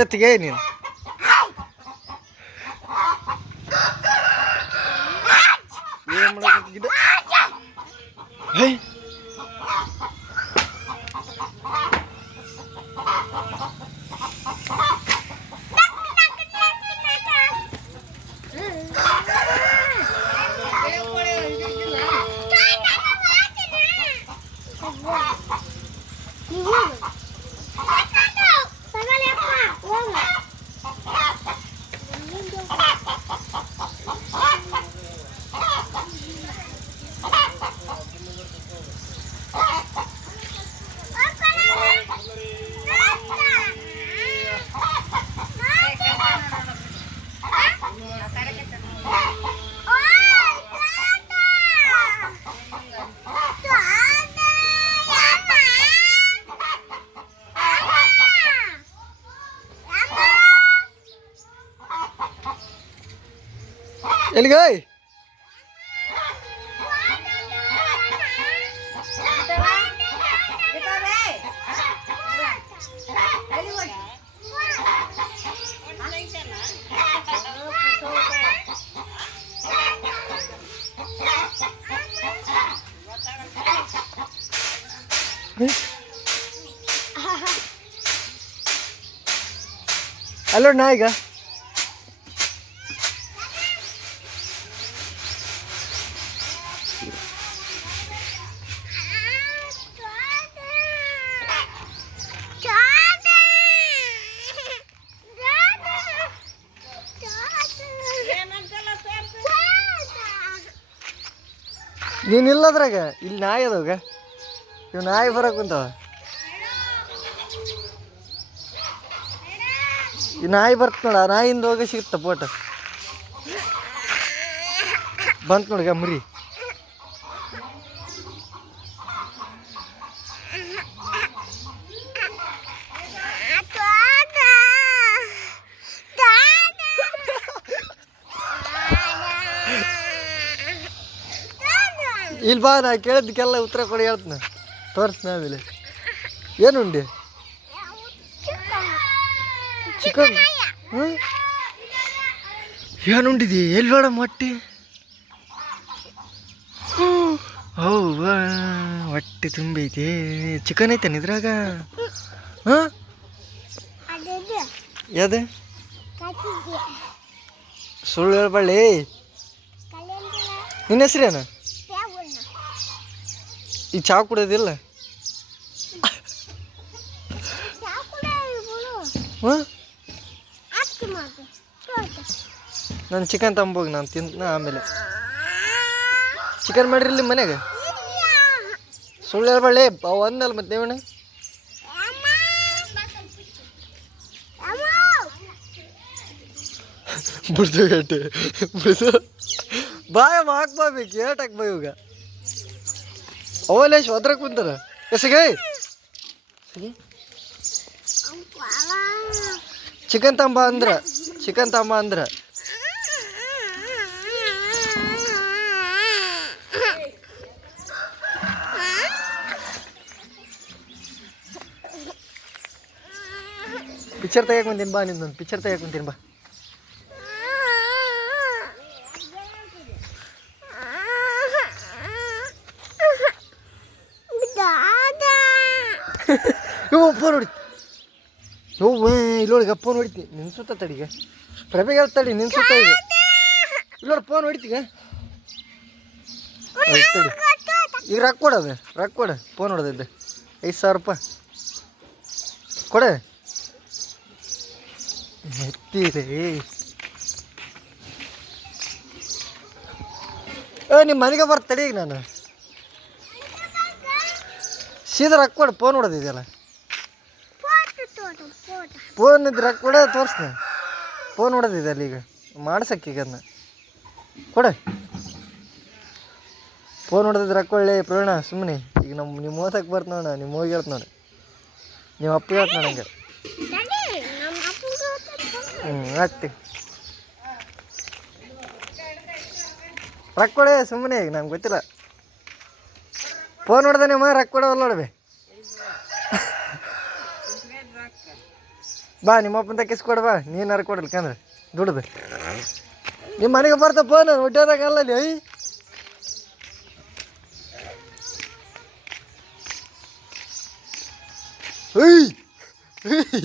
ಎತ್ತಿಗೆ ನೀನು ಏನು ಮಾಡಕ್ಕಿದ್ದ ಹೇ ಎಲ್ಲಿಗಾಯ್ ಅಲ್ಲೋ ನಾ ಈಗ ನೀನು ಇಲ್ಲದ್ರಾಗ ಇಲ್ಲಿ ನಾಯಿ ಅದಾವಾಗ ಇವು ನಾಯಿ ಬರಕ್ಕೆ ಕುಂತಾವ ಈ ನಾಯಿ ಬರ್ತ ನೋಡ ಆ ನಾಯಿಂದ ಹೋಗಿ ಸಿಗುತ್ತ ಫೋಟೋ ಬಂತು ನೋಡಿಗ ಮರಿ ಇಲ್ಲಿ ಬಾ ನಾ ಕೇಳಿದ್ದಕ್ಕೆಲ್ಲ ಉತ್ತರ ಕೊಡಿ ಹೇಳ್ತೀನಿ ತೋರಿಸ್ತೀನಿ ಆಮೇಲೆ ಏನುಂಡಿ ಚಿಕನ್ ಹ್ಞೂ ಏನುಂಡಿದಿ ಎಲ್ಲಿ ಬೇಡ ಮೊಟ್ಟೆ ಹೌವಾ ಹೊಟ್ಟೆ ತುಂಬೈತಿ ಚಿಕನ್ ಐತೇನು ಇದ್ರಾಗ ಹಾಂ ಯಾವ್ದು ಸುಳ್ಳು ಹೇಳ್ಬಳ್ಳಿ ನಿನ್ನ ಹೆಸ್ರೇನು ಈ ಚಾ ಕುಡಿಯೋದಿಲ್ಲ ಹಾಂ ನಾನು ಚಿಕನ್ ತಂಬೋಗಿ ನಾನು ತಿಂತ ಆಮೇಲೆ ಚಿಕನ್ ಮಾಡಿರಲಿ ಮನೆಗೆ ಸುಳ್ಳು ಹೇಳ್ಬಳ್ಳಿ ಅವು ಅಂದಲ್ಲ ಮತ್ತೆ ನೀವಣ್ಣ ಬಿಡ್ತು ಗಟ್ಟೆ ಬಿಡ್ತು ಬಾಯ ಹಾಕ್ಬಾಬೇಕು ಏಟಾಕ್ ಬಾ ಇವಾಗ ಅವಲೇಶ್ ಒದ್ರಕ್ಕೆ ಕುಂತಾರ ಎಸಗೆ ಚಿಕನ್ ತಂಬ ಅಂದ್ರೆ ಪಿಕ್ಚರ್ ತೆಗಿಯಕ್ಕೆ ಕುಂತೀನಿ ಬಾ ನಿಂದೊಂದು ಪಿಕ್ಚರ್ ತೆಗಿಯಕ್ಕೆ ಕುಂತೀನಿ ಬಾ ಇವು ಫೋನ್ ಹೊಡಿತಿ ಇವು ಇಲ್ಲೋಳಿಗೆ ಫೋನ್ ಹೊಡಿತಿ ನಿನ್ಸುತ್ತ ತಡಿಗೆ ಪ್ರಭೆಗೆ ಹೇಳ್ತಾಡಿ ನಿನ್ಸುತ್ತ ಈಗ ಇಲ್ಲೋಡಿ ಫೋನ್ ಹೊಡಿತೀಗ ತಡಿ ಈಗ ರೊಕ್ಕ ಕೊಡ ಫೋನ್ ಹೊಡೆದಿದ್ದೆ 5,000 ರೂಪಾಯಿ ಕೊಡೆ ಎತ್ತೀರಿ ನಿಮ್ಮ ಮನೆಗೆ ಬರ್ತಡಿ ಈಗ ನಾನು ಸೀದಾ ರೊಕ್ಕ ಕೊಡು ಫೋನ್ ಹೊಡೆದಿದೆಯಲ್ಲ ಫೋನ್ ಇದ್ದು ರೊಕ್ಕ ಕೊಡ ತೋರಿಸ್ತೀನಿ ಫೋನ್ ಹೊಡೆದಿದೆ ಅಲ್ಲಿ ಈಗ ಮಾಡ್ಸಕ್ಕೀಗ ಅದನ್ನ ಕೊಡೆ ಫೋನ್ ಹೊಡೆದಿದ್ದು ರೊಕ್ಕ ಒಳ್ಳೆ ಪ್ರವೀಣ ಸುಮ್ಮನೆ ಈಗ ನಿಮ್ಮ ಓದಕ್ಕೆ ಬರ್ತ ನೋಡ ನಿಮ್ಮ ಹೋಗಿ ಹೇಳ್ತ ನೋಡಿ ನಿಮ್ಮ ಅಪ್ಪ ಹೇಳ್ತ ನೋಡಂಗೆ ಆಗ್ತಿ ರೊಕ್ಕ ಕೊಡೆ ಸುಮ್ಮನೆ ಈಗ ನಂಗೆ ಗೊತ್ತಿಲ್ಲ ಫೋನ್ ಹೊಡೆದ ನಿಮ್ಮ ರೊಕ್ಕ ಕೊಡೋಲ್ಲ ನೋಡ್ಬಿ ಬಾ ನಿಮ್ಮ ಅಪ್ಪನ ತಕ್ಕಿಸ್ಕೊಡು ಬಾ ನೀನಾರು ಕೊಡಲ್ಕಂದ್ರೆ ದುಡ್ದು ನಿಮ್ಮ ಮನೆಗೆ ಬರ್ತಪ್ಪ ನಾನು ಹೊಡ್ಯೋದಾಗಲ್ಲ ಅಲ್ಲಿ ಐ ಐ